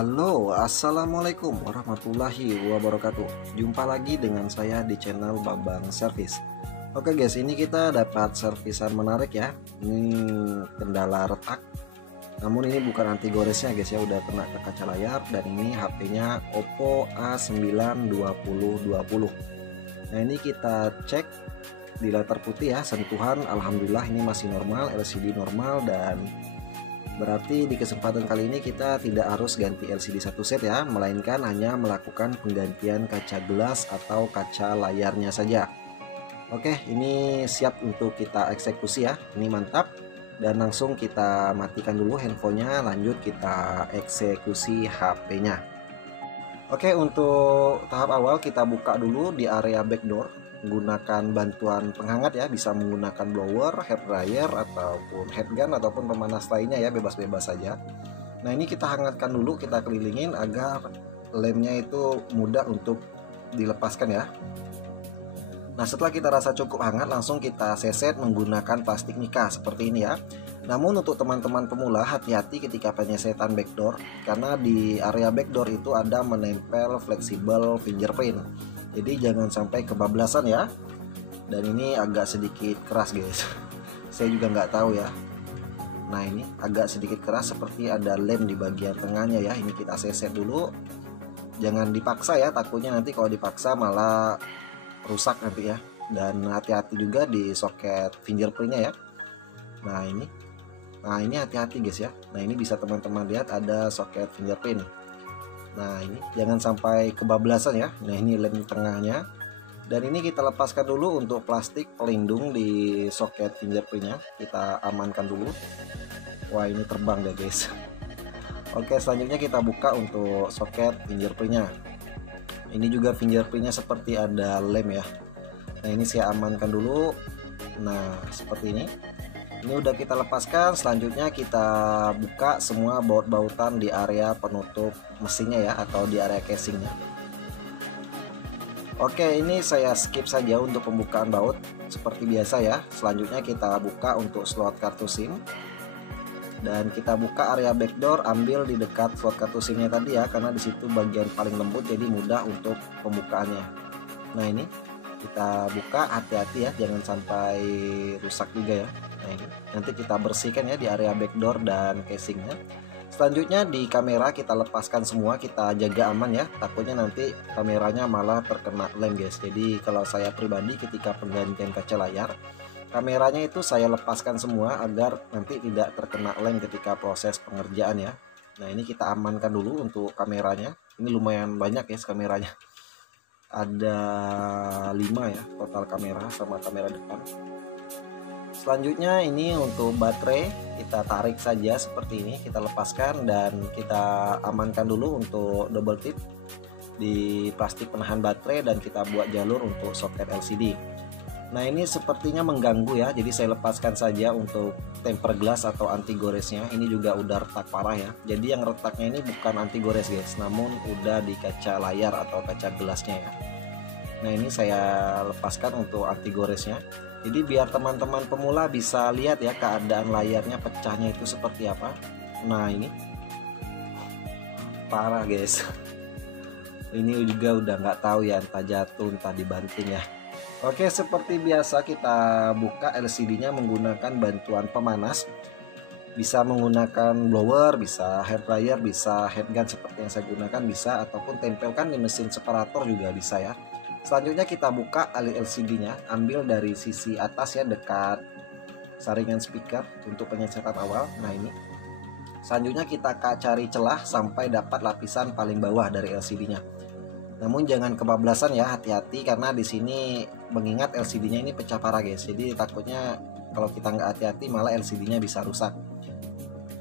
Halo, assalamualaikum warahmatullahi wabarakatuh. Jumpa lagi dengan saya di channel Bambang Service. Oke guys, ini kita dapat servisan menarik ya. Ini kendala retak. Namun ini bukan anti goresnya guys ya, udah kena ke kaca layar. Dan ini HP-nya Oppo A9 2020. Nah ini kita cek di latar putih ya, sentuhan alhamdulillah ini masih normal, LCD normal, dan berarti di kesempatan kali ini kita tidak harus ganti LCD satu set ya, melainkan hanya melakukan penggantian kaca gelas atau kaca layarnya saja. Oke, ini siap untuk kita eksekusi ya, ini mantap. Dan langsung kita matikan dulu handphonenya, lanjut kita eksekusi HP-nya. Oke, untuk tahap awal kita buka dulu di area backdoor menggunakan bantuan penghangat ya, bisa menggunakan blower, hair dryer, ataupun headgun ataupun pemanas lainnya ya, bebas-bebas saja. Nah ini kita hangatkan dulu, kita kelilingin agar lemnya itu mudah untuk dilepaskan ya. Nah setelah kita rasa cukup hangat, langsung kita seset menggunakan plastik mica seperti ini ya. Namun untuk teman-teman pemula, hati-hati ketika penyesetan backdoor, karena di area backdoor itu ada menempel fleksibel fingerprint. Jadi jangan sampai kebablasan ya. Dan ini agak sedikit keras guys. Saya juga nggak tahu ya. Nah ini agak sedikit keras, seperti ada lem di bagian tengahnya ya. Ini kita seset dulu. Jangan dipaksa ya, takutnya nanti kalau dipaksa malah rusak nanti ya. Dan hati-hati juga di soket fingerprintnya ya. Nah ini hati-hati guys ya. Nah ini bisa teman-teman lihat ada soket fingerprint. Nah ini jangan sampai kebablasan ya. Nah ini lem tengahnya. Dan ini kita lepaskan dulu untuk plastik pelindung di soket fingerprintnya. Kita amankan dulu. Wah ini terbang deh guys. Oke, selanjutnya kita buka untuk soket fingerprintnya. Ini juga fingerprintnya seperti ada lem ya. Nah ini saya amankan dulu. Nah seperti ini. Ini udah kita lepaskan. Selanjutnya kita buka semua baut-bautan di area penutup mesinnya ya, atau di area casingnya. Oke, ini saya skip saja untuk pembukaan baut seperti biasa ya. Selanjutnya kita buka untuk slot kartu SIM. Dan kita buka area backdoor, ambil di dekat slot kartu SIM-nya tadi ya, karena di situ bagian paling lembut, jadi mudah untuk pembukaannya. Nah ini kita buka, hati-hati ya, jangan sampai rusak juga ya. Nah ini nanti kita bersihkan ya di area backdoor dan casingnya. Selanjutnya di kamera kita lepaskan semua, kita jaga aman ya, takutnya nanti kameranya malah terkena lem guys. Jadi kalau saya pribadi ketika penggantian kaca layar, kameranya itu saya lepaskan semua agar nanti tidak terkena lem ketika proses pengerjaan ya. Nah ini kita amankan dulu untuk kameranya. Ini lumayan banyak ya kameranya, ada 5 ya total kamera sama kamera depan. Selanjutnya ini untuk baterai, kita tarik saja seperti ini, kita lepaskan dan kita amankan dulu untuk double tip di plastik penahan baterai, dan kita buat jalur untuk soket LCD. Nah ini sepertinya mengganggu ya, jadi saya lepaskan saja untuk tempered glass atau anti goresnya. Ini juga udah retak parah ya, jadi yang retaknya ini bukan anti gores guys, namun udah di kaca layar atau kaca gelasnya ya. Nah ini saya lepaskan untuk anti goresnya. Jadi biar teman-teman pemula bisa lihat ya keadaan layarnya pecahnya itu seperti apa. Nah ini parah guys. Ini juga udah nggak tahu ya, entah jatuh entah dibanting ya. Oke, seperti biasa kita buka LCD-nya menggunakan bantuan pemanas. Bisa menggunakan blower, bisa hair dryer, bisa headgun seperti yang saya gunakan bisa, ataupun tempelkan di mesin separator juga bisa ya. Selanjutnya kita buka LCD-nya, ambil dari sisi atas ya, dekat saringan speaker untuk penyesetan awal. Nah ini. Selanjutnya kita cari celah sampai dapat lapisan paling bawah dari LCD-nya. Namun jangan kebablasan ya, hati-hati karena di sini mengingat LCD-nya ini pecah parah guys. Jadi takutnya kalau kita nggak hati-hati malah LCD-nya bisa rusak.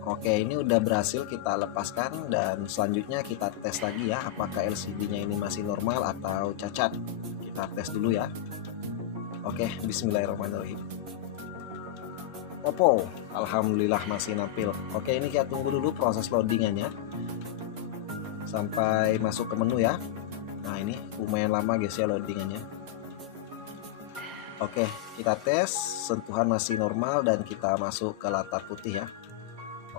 Oke, ini udah berhasil kita lepaskan, dan selanjutnya kita tes lagi ya apakah LCD-nya ini masih normal atau cacat. Kita tes dulu ya. Oke, bismillahirrahmanirrahim. Oppo, alhamdulillah masih nampil. Oke, ini kita tunggu dulu proses loadingannya sampai masuk ke menu ya. Nah ini lumayan lama guys ya loadingannya. Oke, kita tes, sentuhan masih normal dan kita masuk ke latar putih ya.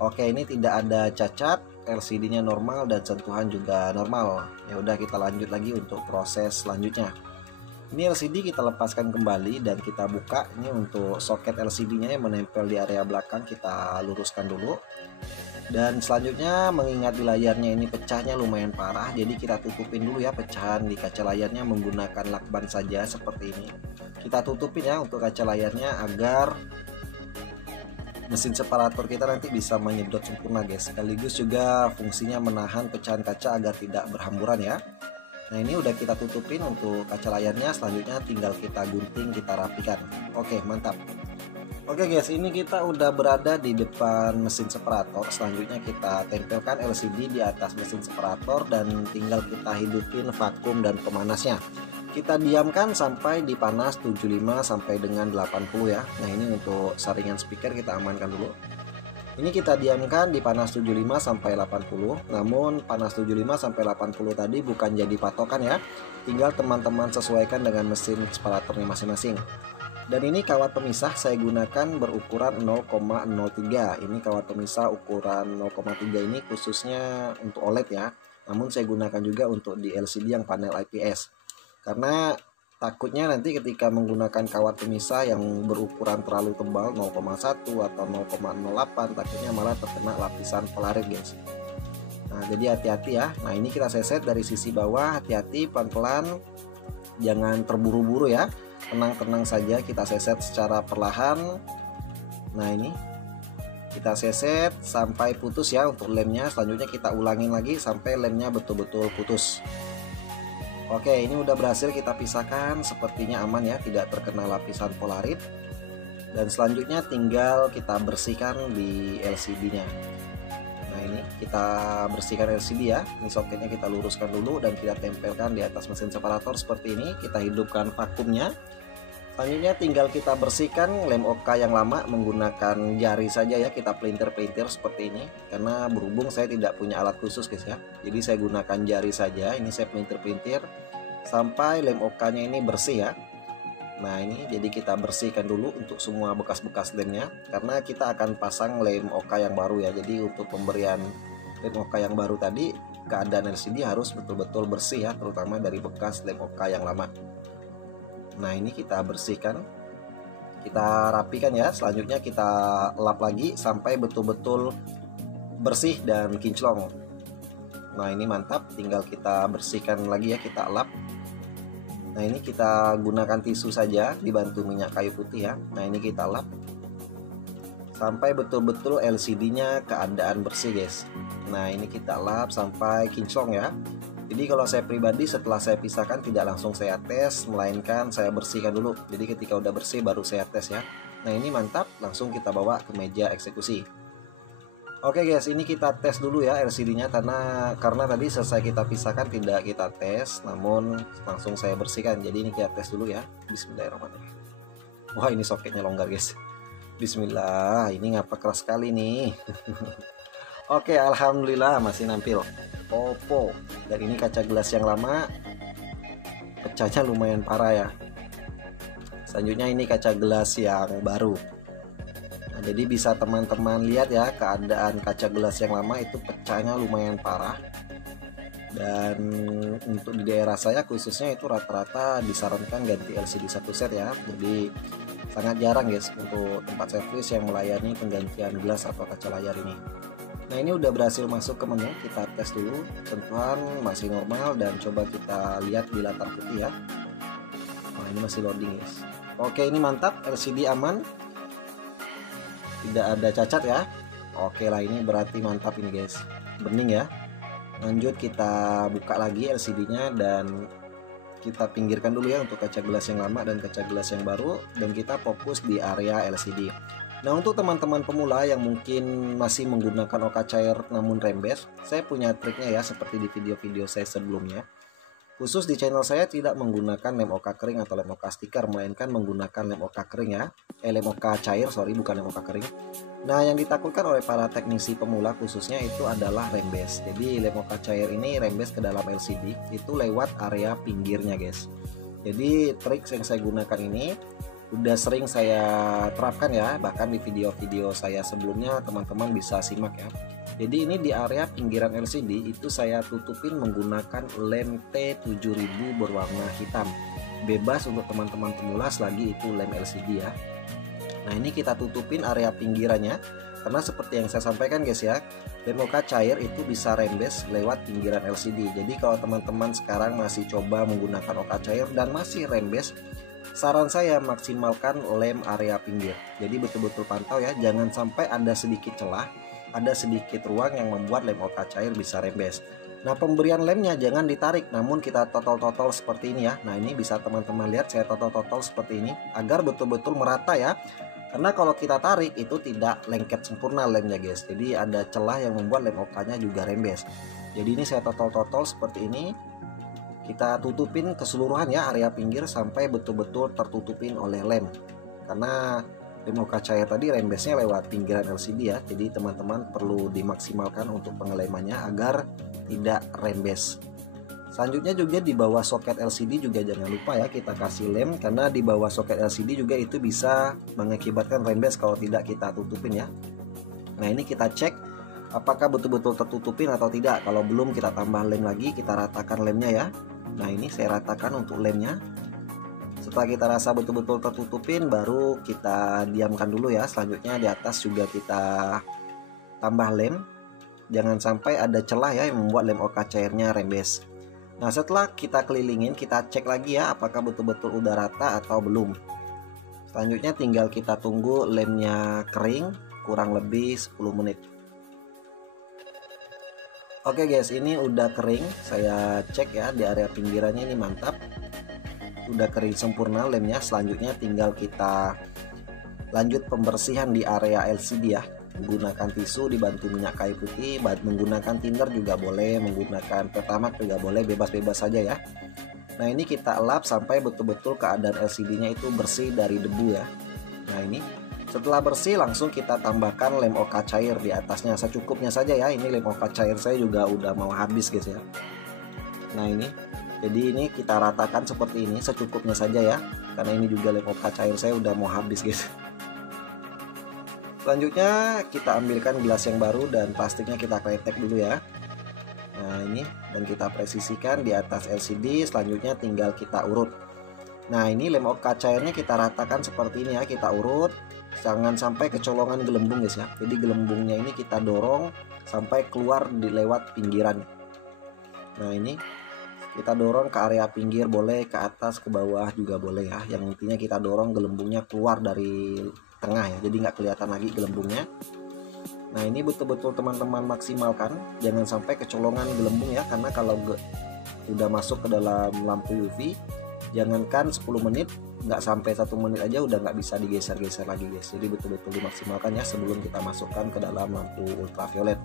Oke, ini tidak ada cacat, LCD-nya normal dan sentuhan juga normal. Ya udah, kita lanjut lagi untuk proses selanjutnya. Ini LCD kita lepaskan kembali dan kita buka. Ini untuk soket LCD-nya yang menempel di area belakang, kita luruskan dulu. Dan selanjutnya, mengingat di layarnya ini pecahnya lumayan parah, jadi kita tutupin dulu ya pecahan di kaca layarnya menggunakan lakban saja seperti ini. Kita tutupin ya untuk kaca layarnya agar mesin separator kita nanti bisa menyedot sempurna guys. Sekaligus juga fungsinya menahan pecahan kaca agar tidak berhamburan ya. Nah, ini udah kita tutupin untuk kaca layarnya. Selanjutnya tinggal kita gunting, kita rapikan. Oke, mantap. Oke guys, ini kita udah berada di depan mesin separator. Selanjutnya kita tempelkan LCD di atas mesin separator dan tinggal kita hidupin vakum dan pemanasnya. Kita diamkan sampai di panas 75 sampai dengan 80 ya. Nah, ini untuk saringan speaker kita amankan dulu. Ini kita diamkan di panas 75 sampai 80. Namun panas 75 sampai 80 tadi bukan jadi patokan ya. Tinggal teman-teman sesuaikan dengan mesin separatornya masing-masing. Dan ini kawat pemisah saya gunakan berukuran 0,03. Ini kawat pemisah ukuran 0,3 ini khususnya untuk OLED ya. Namun saya gunakan juga untuk di LCD yang panel IPS. Karena takutnya nanti ketika menggunakan kawat pemisah yang berukuran terlalu tebal 0,1 atau 0,08, takutnya malah terkena lapisan polarit guys. Nah, jadi hati-hati ya. Nah, ini kita seset dari sisi bawah, hati-hati, pelan-pelan, jangan terburu-buru ya. Tenang-tenang saja, kita seset secara perlahan. Nah, ini kita seset sampai putus ya untuk lemnya. Selanjutnya kita ulangin lagi sampai lemnya betul-betul putus. Oke, ini udah berhasil kita pisahkan, sepertinya aman ya, tidak terkena lapisan polarit. Dan selanjutnya tinggal kita bersihkan di LCD-nya. Nah, ini kita bersihkan LCD ya. Ini soketnya kita luruskan dulu dan kita tempelkan di atas mesin separator seperti ini. Kita hidupkan vakumnya. Selanjutnya tinggal kita bersihkan lem OK yang lama menggunakan jari saja ya. Kita pelintir-pelintir seperti ini. Karena berhubung saya tidak punya alat khusus guys ya. Jadi saya gunakan jari saja. Ini saya pelintir-pelintir sampai lem OK-nya ini bersih ya. Nah, ini jadi kita bersihkan dulu untuk semua bekas-bekas lemnya. Karena kita akan pasang lem OK yang baru ya. Jadi untuk pemberian lem OK yang baru tadi, keadaan LCD harus betul-betul bersih ya. Terutama dari bekas lem OK yang lama. Nah, ini kita bersihkan, kita rapikan ya. Selanjutnya kita lap lagi sampai betul-betul bersih dan kinclong. Nah, ini mantap, tinggal kita bersihkan lagi ya, kita lap. Nah, ini kita gunakan tisu saja dibantu minyak kayu putih ya. Nah, ini kita lap sampai betul-betul LCD-nya keadaan bersih guys. Nah, ini kita lap sampai kinclong ya. Jadi kalau saya pribadi setelah saya pisahkan tidak langsung saya tes, melainkan saya bersihkan dulu. Jadi ketika udah bersih baru saya tes ya. Nah, ini mantap, langsung kita bawa ke meja eksekusi. Oke guys, ini kita tes dulu ya LCD-nya karena tadi selesai kita pisahkan tidak kita tes, namun langsung saya bersihkan. Jadi ini kita tes dulu ya. Bismillahirrahmanirrahim. Wah, ini soketnya longgar guys. Bismillah, ini ngapa keras sekali nih. Oke, alhamdulillah masih nampil. Oppo. Dan ini kaca gelas yang lama, pecahnya lumayan parah ya. Selanjutnya ini kaca gelas yang baru. Nah, jadi bisa teman-teman lihat ya, keadaan kaca gelas yang lama itu pecahnya lumayan parah. Dan untuk di daerah saya khususnya itu rata-rata disarankan ganti LCD satu set ya. Jadi sangat jarang guys untuk tempat servis yang melayani penggantian gelas atau kaca layar ini. Nah, ini udah berhasil masuk ke menu, kita tes dulu, sentuhan masih normal dan coba kita lihat di latar putih ya. Nah, ini masih loading guys. Oke, ini mantap, LCD aman, tidak ada cacat ya. Oke lah, ini berarti mantap ini guys, bening ya. Lanjut kita buka lagi LCD-nya dan kita pinggirkan dulu ya untuk kaca gelas yang lama dan kaca gelas yang baru, dan kita fokus di area LCD. Nah, untuk teman-teman pemula yang mungkin masih menggunakan OK cair namun rembes, saya punya triknya ya seperti di video-video saya sebelumnya. Khusus di channel saya tidak menggunakan lem OK kering atau lem OK stiker, melainkan menggunakan lem OK kering ya. Lem OK cair, sorry, bukan lem OK kering. Nah, yang ditakutkan oleh para teknisi pemula khususnya itu adalah rembes. Jadi lem OK cair ini rembes ke dalam LCD itu lewat area pinggirnya guys. Jadi trik yang saya gunakan ini udah sering saya terapkan ya, bahkan di video-video saya sebelumnya teman-teman bisa simak ya. Jadi ini di area pinggiran LCD itu saya tutupin menggunakan lem T7000 berwarna hitam. Bebas untuk teman-teman pemula selagi itu lem LCD ya. Nah ini kita tutupin area pinggirannya, karena seperti yang saya sampaikan guys ya, lem OK cair itu bisa rembes lewat pinggiran LCD. Jadi kalau teman-teman sekarang masih coba menggunakan OK cair dan masih rembes, saran saya maksimalkan lem area pinggir. Jadi betul-betul pantau ya, jangan sampai ada sedikit celah, ada sedikit ruang yang membuat lem OK cair bisa rembes. Nah pemberian lemnya jangan ditarik, namun kita totol-totol seperti ini ya. Nah ini bisa teman-teman lihat saya totol-totol seperti ini agar betul-betul merata ya. Karena kalau kita tarik itu tidak lengket sempurna lemnya guys. Jadi ada celah yang membuat lem OK-nya juga rembes. Jadi ini saya totol-totol seperti ini. Kita tutupin keseluruhan ya area pinggir sampai betul-betul tertutupin oleh lem. Karena lem OK cair tadi rembesnya lewat pinggiran LCD ya. Jadi teman-teman perlu dimaksimalkan untuk pengelemannya agar tidak rembes. Selanjutnya juga di bawah soket LCD juga jangan lupa ya kita kasih lem, karena di bawah soket LCD juga itu bisa mengakibatkan rembes kalau tidak kita tutupin ya. Nah ini kita cek apakah betul-betul tertutupin atau tidak. Kalau belum kita tambah lem lagi, kita ratakan lemnya ya. Nah ini saya ratakan untuk lemnya. Setelah kita rasa betul-betul tertutupin, baru kita diamkan dulu ya. Selanjutnya di atas juga kita tambah lem. Jangan sampai ada celah ya yang membuat lem OK cairnya rembes. Nah setelah kita kelilingin, kita cek lagi ya apakah betul-betul udah rata atau belum. Selanjutnya tinggal kita tunggu lemnya kering kurang lebih 10 menit. Oke guys, ini udah kering. Saya cek ya di area pinggirannya ini mantap. Udah kering sempurna lemnya. Selanjutnya tinggal kita lanjut pembersihan di area LCD ya. Menggunakan tisu dibantu minyak kayu putih, menggunakan tinder juga boleh, menggunakan pertamax juga boleh, bebas-bebas saja ya. Nah ini kita elap sampai betul-betul keadaan LCD-nya itu bersih dari debu ya. Nah ini setelah bersih langsung kita tambahkan lem OK cair di atasnya secukupnya saja ya. Ini lem OK cair saya juga udah mau habis guys ya. Nah ini jadi ini kita ratakan seperti ini secukupnya saja ya, karena ini juga lem OK cair saya udah mau habis guys. Selanjutnya kita ambilkan gelas yang baru dan plastiknya kita kletek dulu ya. Nah ini dan kita presisikan di atas LCD. Selanjutnya tinggal kita urut. Nah ini lem OK cairnya kita ratakan seperti ini ya, kita urut. Jangan sampai kecolongan gelembung guys ya. Jadi gelembungnya ini kita dorong sampai keluar di lewat pinggiran. Nah ini kita dorong ke area pinggir boleh, ke atas, ke bawah juga boleh ya. Yang intinya kita dorong gelembungnya keluar dari tengah ya, jadi nggak kelihatan lagi gelembungnya. Nah ini betul-betul teman-teman maksimalkan, jangan sampai kecolongan gelembung ya, karena kalau udah masuk ke dalam lampu UV, jangankan 10 menit, nggak sampai 1 menit aja udah nggak bisa digeser-geser lagi guys. Jadi betul-betul dimaksimalkan ya sebelum kita masukkan ke dalam lampu ultraviolet.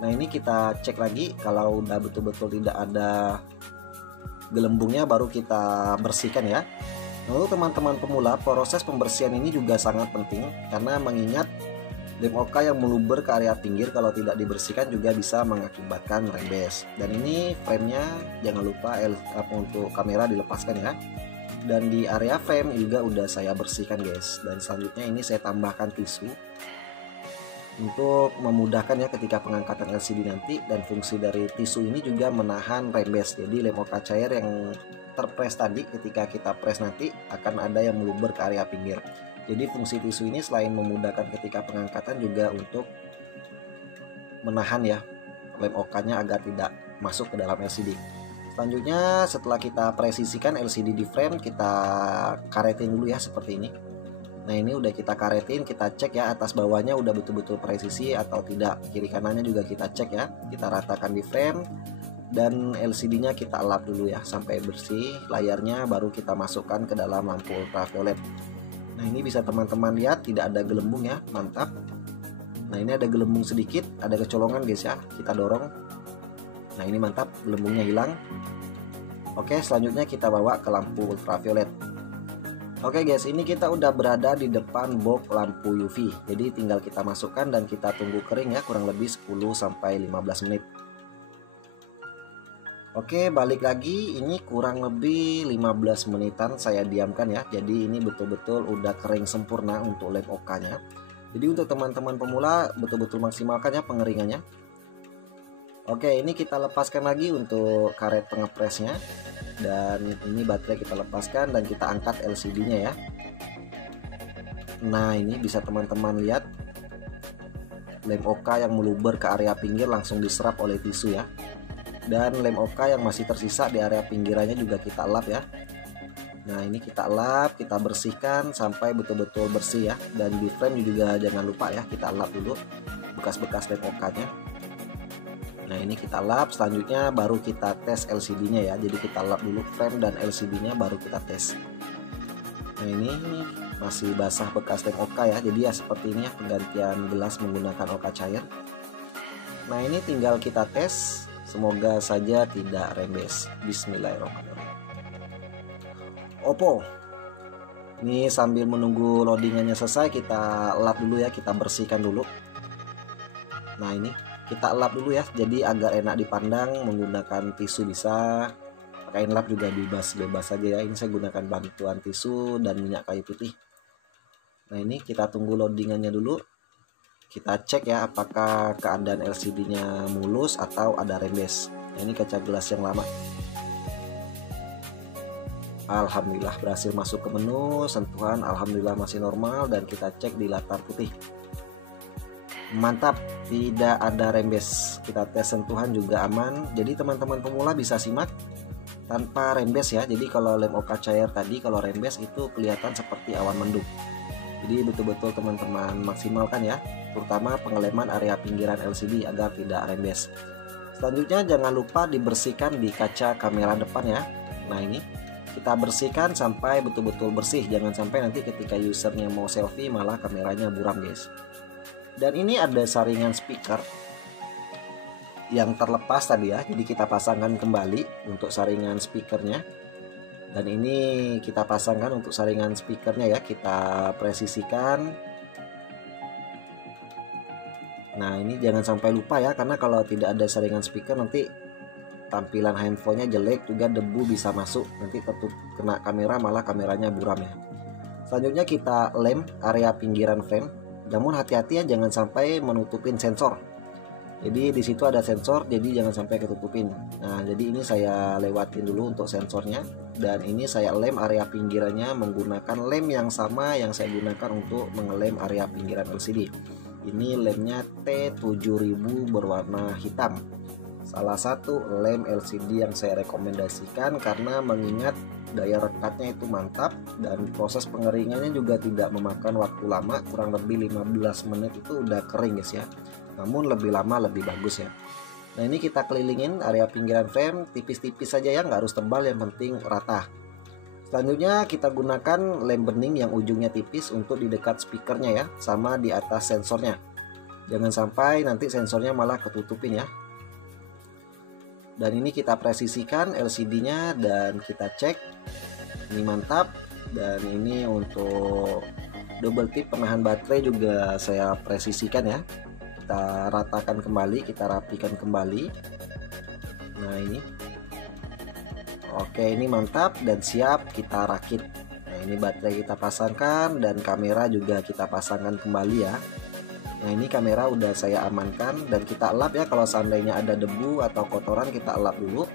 Nah ini kita cek lagi, kalau udah betul-betul tidak ada gelembungnya baru kita bersihkan ya. Untuk teman-teman pemula, proses pembersihan ini juga sangat penting karena mengingat lem OK yang meluber ke area pinggir kalau tidak dibersihkan juga bisa mengakibatkan rembes. Dan ini framenya jangan lupa untuk kamera dilepaskan ya. Dan di area frame juga udah saya bersihkan guys. Dan selanjutnya ini saya tambahkan tisu untuk memudahkan ya ketika pengangkatan LCD nanti. Dan fungsi dari tisu ini juga menahan rembes. Jadi lem OK cair yang terpres tadi ketika kita press nanti akan ada yang meluber ke area pinggir. Jadi fungsi tisu ini selain memudahkan ketika pengangkatan juga untuk menahan ya lem OK-nya agar tidak masuk ke dalam LCD. Selanjutnya setelah kita presisikan LCD di frame, kita karetin dulu ya seperti ini. Nah ini udah kita karetin, kita cek ya atas bawahnya udah betul-betul presisi atau tidak. Kiri kanannya juga kita cek ya, kita ratakan di frame. Dan LCD-nya kita elap dulu ya sampai bersih layarnya, baru kita masukkan ke dalam lampu ultraviolet. Nah ini bisa teman-teman lihat tidak ada gelembung ya, mantap. Nah ini ada gelembung sedikit, ada kecolongan guys ya, kita dorong. Nah ini mantap, gelembungnya hilang. Oke selanjutnya kita bawa ke lampu ultraviolet. Oke guys, ini kita udah berada di depan box lampu UV. Jadi tinggal kita masukkan dan kita tunggu kering ya, kurang lebih 10-15 menit. Oke balik lagi, ini kurang lebih 15 menitan saya diamkan ya. Jadi ini betul-betul udah kering sempurna untuk lem OK nya. Jadi untuk teman-teman pemula betul-betul maksimalkan ya pengeringannya. Oke, ini kita lepaskan lagi untuk karet pengepresnya, dan ini baterai kita lepaskan dan kita angkat LCD-nya ya. Nah, ini bisa teman-teman lihat lem OK yang meluber ke area pinggir langsung diserap oleh tisu ya. Dan lem OK yang masih tersisa di area pinggirannya juga kita lap ya. Nah, ini kita lap, kita bersihkan sampai betul-betul bersih ya. Dan di frame juga jangan lupa ya, kita lap dulu bekas-bekas lem OK-nya. Nah, ini kita lap, selanjutnya baru kita tes LCD-nya ya. Jadi kita lap dulu frame dan LCD-nya baru kita tes. Nah, ini masih basah bekas lem OK ya. Jadi ya seperti ini ya, penggantian gelas menggunakan OK cair. Nah, ini tinggal kita tes, semoga saja tidak rembes. Bismillahirrahmanirrahim. Oppo. Ini sambil menunggu loadingannya selesai, kita lap dulu ya, kita bersihkan dulu. Nah, ini kita lap dulu ya, jadi agar enak dipandang. Menggunakan tisu bisa, pakai lap juga bebas saja ya. Ini saya gunakan bantuan tisu dan minyak kayu putih. Nah, ini kita tunggu loadingannya dulu. Kita cek ya apakah keadaan LCD-nya mulus atau ada rembes. Nah, ini kaca gelas yang lama. Alhamdulillah berhasil masuk ke menu sentuhan, alhamdulillah masih normal, dan kita cek di latar putih. Mantap, tidak ada rembes. Kita tes sentuhan juga aman. Jadi teman-teman pemula bisa simak tanpa rembes ya. Jadi kalau lem OK cair tadi kalau rembes itu kelihatan seperti awan mendung. Jadi betul-betul teman-teman maksimalkan ya, terutama pengeleman area pinggiran LCD agar tidak rembes. Selanjutnya jangan lupa dibersihkan di kaca kamera depan ya. Nah, ini kita bersihkan sampai betul-betul bersih. Jangan sampai nanti ketika usernya mau selfie malah kameranya buram guys. Dan ini ada saringan speaker yang terlepas tadi ya, jadi kita pasangkan kembali untuk saringan speakernya. Dan ini kita pasangkan untuk saringan speakernya ya, kita presisikan. Nah, ini jangan sampai lupa ya, karena kalau tidak ada saringan speaker nanti tampilan handphonenya jelek, juga debu bisa masuk, nanti kena kamera malah kameranya buram ya. Selanjutnya kita lem area pinggiran frame, namun hati-hati ya, jangan sampai menutupin sensor. Jadi di situ ada sensor, jadi jangan sampai ketutupin. Nah, jadi ini saya lewatin dulu untuk sensornya, dan ini saya lem area pinggirannya menggunakan lem yang sama yang saya gunakan untuk mengelem area pinggiran LCD. Ini lemnya T7000 berwarna hitam. Salah satu lem LCD yang saya rekomendasikan karena mengingat daya rekatnya itu mantap dan proses pengeringannya juga tidak memakan waktu lama, kurang lebih 15 menit itu udah kering guys ya. Namun lebih lama lebih bagus ya. Nah, ini kita kelilingin area pinggiran frame tipis-tipis saja ya, nggak harus tebal, yang penting rata. Selanjutnya kita gunakan lem bening yang ujungnya tipis untuk di dekat speakernya ya, sama di atas sensornya. Jangan sampai nanti sensornya malah ketutupin ya. Dan ini kita presisikan LCD-nya dan kita cek. Ini mantap. Dan ini untuk double tip penahan baterai juga saya presisikan ya. Kita ratakan kembali, kita rapikan kembali. Nah, ini. Oke, ini mantap dan siap kita rakit. Nah, ini baterai kita pasangkan dan kamera juga kita pasangkan kembali ya. Nah, ini kamera udah saya amankan dan kita lap ya, kalau seandainya ada debu atau kotoran kita lap dulu.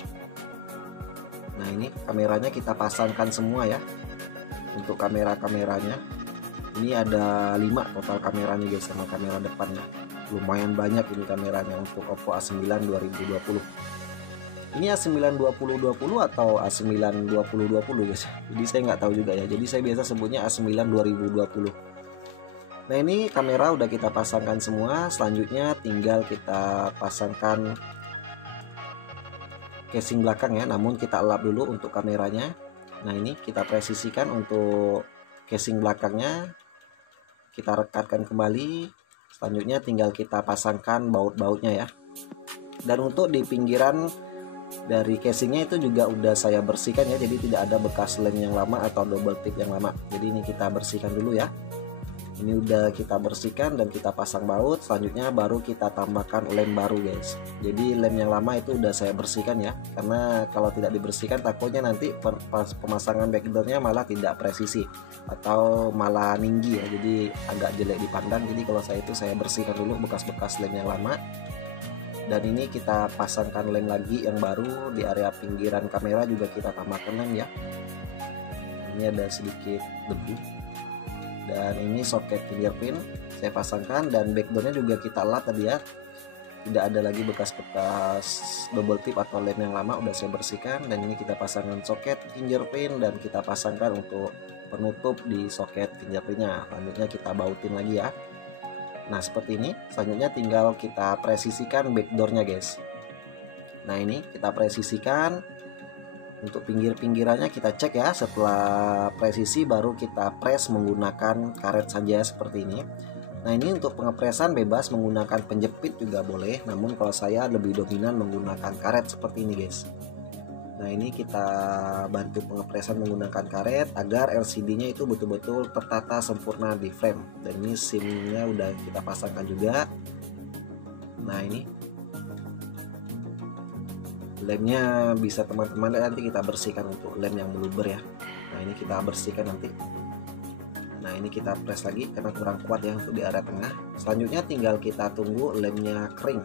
Nah, ini kameranya kita pasangkan semua ya. Untuk kamera-kameranya ini ada 5 total kameranya guys, sama kamera depannya. Lumayan banyak ini kameranya untuk Oppo A9 2020. Ini A9 2020 atau A9 2020 guys. Jadi saya nggak tahu juga ya. Jadi saya biasa sebutnya A9 2020. Nah, ini kamera udah kita pasangkan semua. Selanjutnya tinggal kita pasangkan casing belakang ya, namun kita lap dulu untuk kameranya. Nah, ini kita presisikan untuk casing belakangnya, kita rekatkan kembali. Selanjutnya tinggal kita pasangkan baut-bautnya ya. Dan untuk di pinggiran dari casingnya itu juga udah saya bersihkan ya, jadi tidak ada bekas lem yang lama atau double tip yang lama. Jadi ini kita bersihkan dulu ya. Ini udah kita bersihkan dan kita pasang baut. Selanjutnya baru kita tambahkan lem baru guys. Jadi lem yang lama itu udah saya bersihkan ya, karena kalau tidak dibersihkan takutnya nanti pas pemasangan backdoornya malah tidak presisi atau malah tinggi ya, jadi agak jelek dipandang. Jadi kalau saya bersihkan dulu bekas-bekas lem yang lama. Dan ini kita pasangkan lem lagi yang baru. Di area pinggiran kamera juga kita tambahkan lem ya. Ini ada sedikit debu. Dan ini soket fingerprint saya pasangkan, dan backdoornya juga kita lap tadi ya, tidak ada lagi bekas-bekas double tip atau lem yang lama, udah saya bersihkan. Dan ini kita pasangkan soket fingerprint dan kita pasangkan untuk penutup di soket fingerprintnya. Selanjutnya kita bautin lagi ya. Nah seperti ini. Selanjutnya tinggal kita presisikan backdoornya guys. Nah ini kita presisikan. Untuk pinggir-pinggirannya kita cek ya. Setelah presisi baru kita press menggunakan karet saja seperti ini. Nah ini untuk pengepresan bebas menggunakan penjepit juga boleh, namun kalau saya lebih dominan menggunakan karet seperti ini guys. Nah ini kita bantu pengepresan menggunakan karet agar LCD-nya itu betul-betul tertata sempurna di frame. Dan ini SIM-nya udah kita pasangkan juga. Nah ini lemnya bisa teman-teman nanti kita bersihkan untuk lem yang meluber ya. Nah ini kita bersihkan nanti. Nah ini kita press lagi karena kurang kuat ya untuk di area tengah. Selanjutnya tinggal kita tunggu lemnya kering.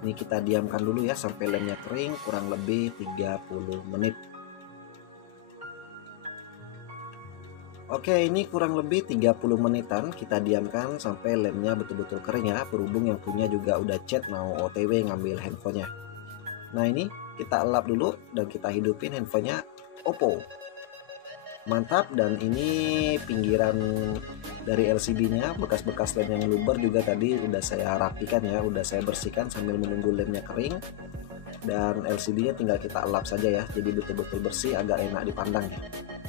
Ini kita diamkan dulu ya sampai lemnya kering, kurang lebih 30 menit. Oke, ini kurang lebih 30 menitan kita diamkan sampai lemnya betul-betul kering ya. Berhubung yang punya juga udah chat mau OTW ngambil handphonenya. Nah ini kita elap dulu dan kita hidupin handphonenya Oppo. Mantap. Dan ini pinggiran dari LCD-nya, bekas-bekas lem yang meluber juga tadi udah saya rapikan ya, udah saya bersihkan sambil menunggu lemnya kering. Dan LCD-nya tinggal kita elap saja ya, jadi betul-betul bersih, agak enak dipandang ya.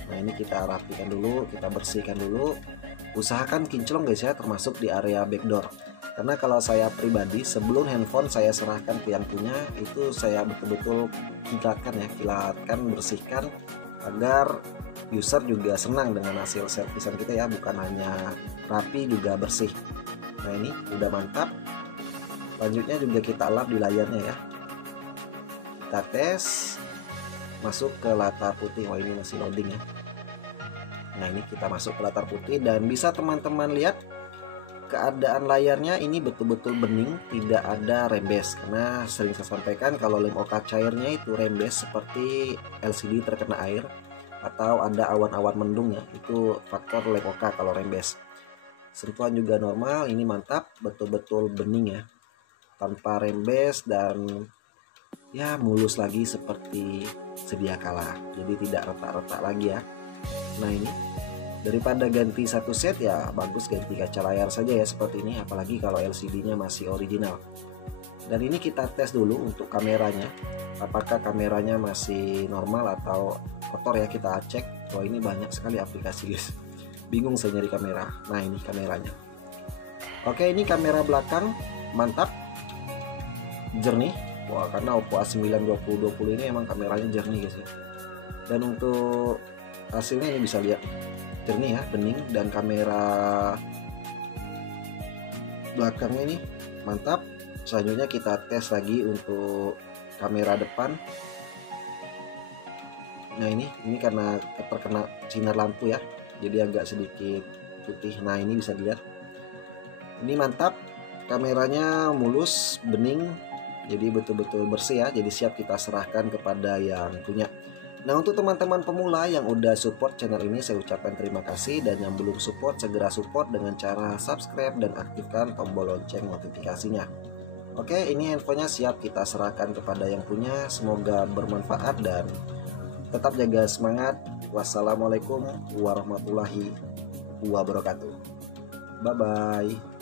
Nah ini kita rapikan dulu, kita bersihkan dulu. Usahakan kinclong guys ya, termasuk di area backdoor. Karena kalau saya pribadi sebelum handphone saya serahkan ke yang punya, itu saya betul-betul kilatkan, bersihkan agar user juga senang dengan hasil servisan kita ya, bukan hanya rapi juga bersih. Nah ini udah mantap. Selanjutnya juga kita lap di layarnya ya. Kita tes masuk ke latar putih. Wah ini masih loading ya. Nah ini kita masuk ke latar putih dan bisa teman-teman lihat keadaan layarnya ini betul-betul bening, tidak ada rembes. Karena sering saya sampaikan kalau lem OK cairnya itu rembes seperti LCD terkena air atau ada awan-awan mendung ya, itu faktor lem OK kalau rembes. Sentuhan juga normal, ini mantap, betul-betul bening ya, tanpa rembes dan ya mulus lagi seperti sedia kala, jadi tidak retak-retak lagi ya. Nah ini daripada ganti satu set ya bagus ganti kaca layar saja ya seperti ini, apalagi kalau LCD-nya masih original. Dan ini kita tes dulu untuk kameranya, apakah kameranya masih normal atau kotor ya, kita cek. Wah ini banyak sekali aplikasi guys, bingung saya nyari kamera. Nah ini kameranya. Oke, ini kamera belakang mantap, jernih. Wah karena Oppo A9 2020 ini emang kameranya jernih guys ya. Dan untuk hasilnya ini bisa lihat jernih ya, bening. Dan kamera belakangnya ini mantap. Selanjutnya kita tes lagi untuk kamera depan. Nah ini karena terkena sinar lampu ya, jadi agak sedikit putih. Nah ini bisa dilihat, ini mantap, kameranya mulus, bening, jadi betul-betul bersih ya. Jadi siap kita serahkan kepada yang punya. Nah untuk teman-teman pemula yang udah support channel ini, saya ucapkan terima kasih. Dan yang belum support, segera support dengan cara subscribe dan aktifkan tombol lonceng notifikasinya. Oke, ini handphonenya siap kita serahkan kepada yang punya. Semoga bermanfaat dan tetap jaga semangat. Wassalamualaikum warahmatullahi wabarakatuh. Bye bye.